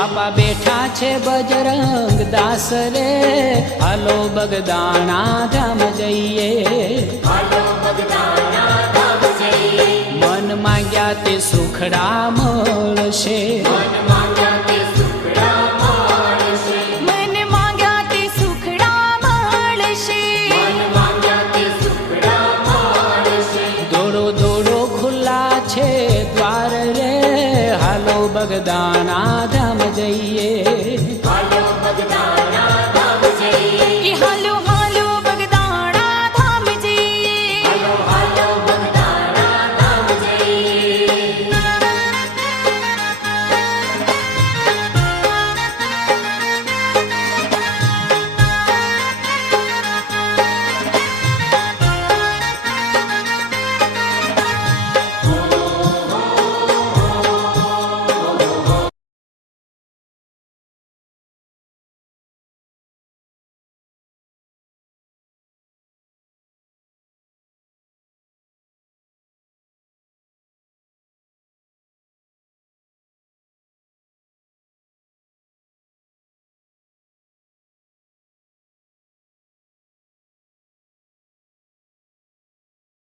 બાપા બેઠા છે બજરંગ દાસ રે, હાલો બગદાણા ધામ જઈએ, હાલો બગદાણા ધામ જઈએ, મન માંગ્યા તે સુખડા મળશે, મન માંગ્યા તે સુખડા મળશે, મન માંગ્યા તે સુખડા મળશે, મન માંગ્યા તે સુખડા મળશે, દોડો દોડો ખુલ્લા છે દ્વાર રે, હાલો બગદાણા ધામ જઈએ,